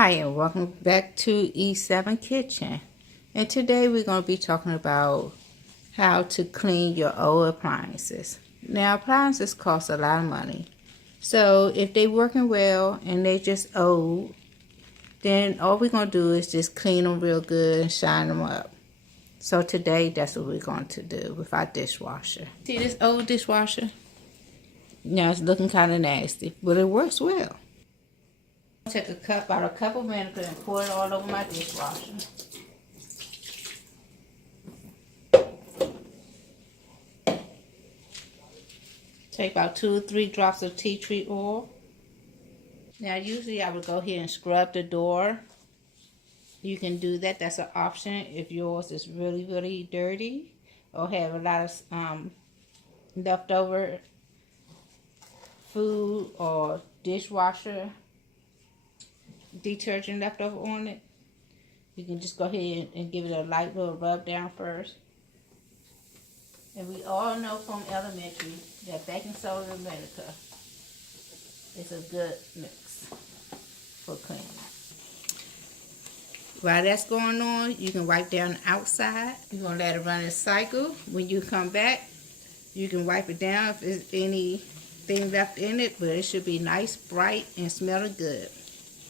Hi, and welcome back to E7 Kitchen. And today we're going to be talking about how to clean your old appliances. Now, appliances cost a lot of money. So if they're working well and they just old, then all we're going to do is just clean them real good and shine them up. So today, that's what we're going to do with our dishwasher. See this old dishwasher? Now it's looking kind of nasty, but it works well. Take a cup, about a cup of vinegar, and pour it all over my dishwasher. Take about 2 or 3 drops of tea tree oil. Now usually I would go here and scrub the door. You can do that. That's an option if yours is really, really dirty or have a lot of leftover food or dishwasher detergent left over on it. You can just go ahead and give it a light little rub down first. And we all know from elementary that baking soda and vinegar is a good mix for cleaning. While that's going on, you can wipe down the outside. You're going to let it run its cycle. When you come back, you can wipe it down if there's anything left in it, but it should be nice, bright, and smelling good.